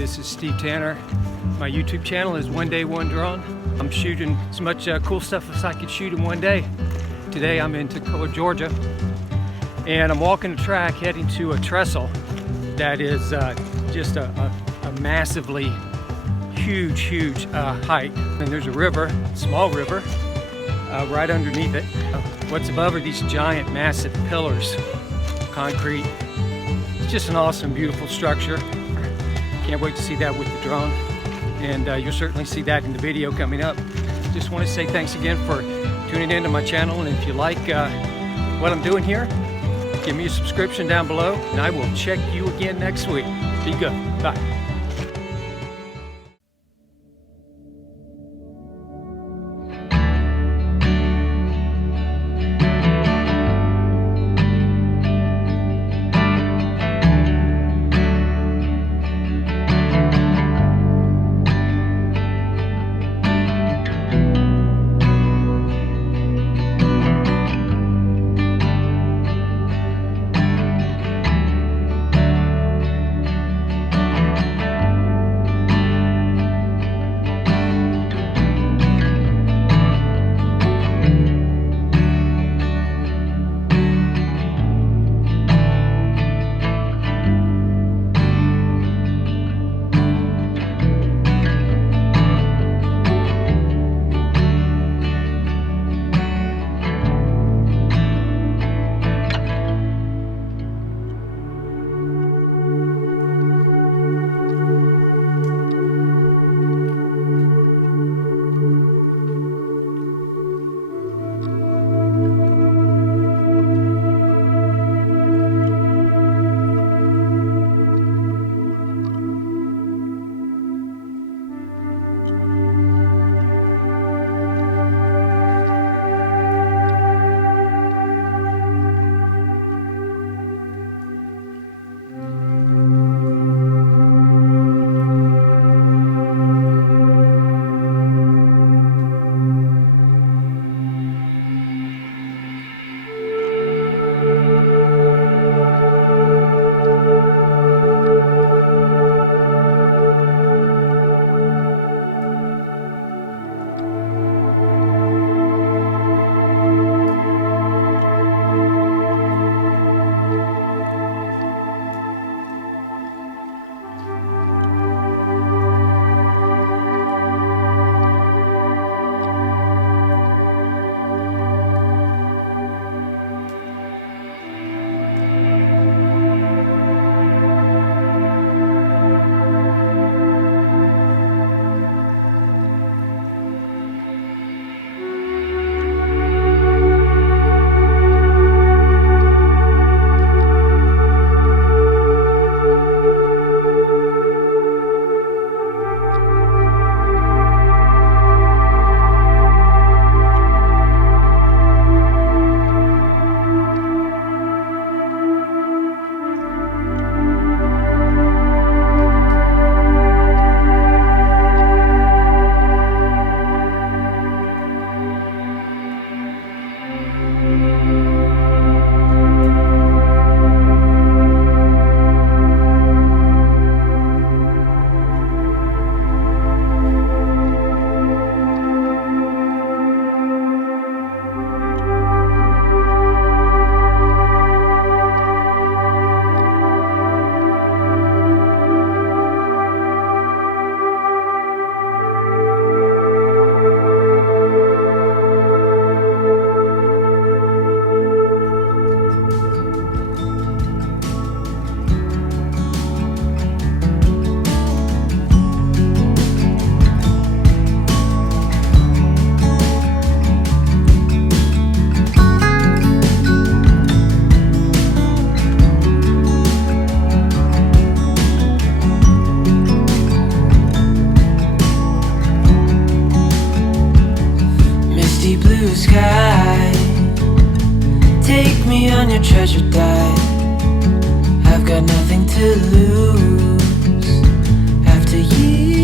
this is Steve Tanner. My YouTube channel is One Day One Drone. I'm shooting as much cool stuff as I could shoot in one day. Today I'm in Toccoa, Georgia, and I'm walking the track heading to a trestle that is just a massively huge height. And there's a river, small river, right underneath it. What's above are these giant, massive pillars, concrete. It's just an awesome, beautiful structure. Can't wait to see that with the drone, and you'll certainly see that in the video coming up. Just want to say thanks again for tuning into my channel, and if you like what I'm doing here, give me a subscription down below, and I will check you again next week. Be good. Bye. Sky, take me on your treasure dive. I've got nothing to lose after years.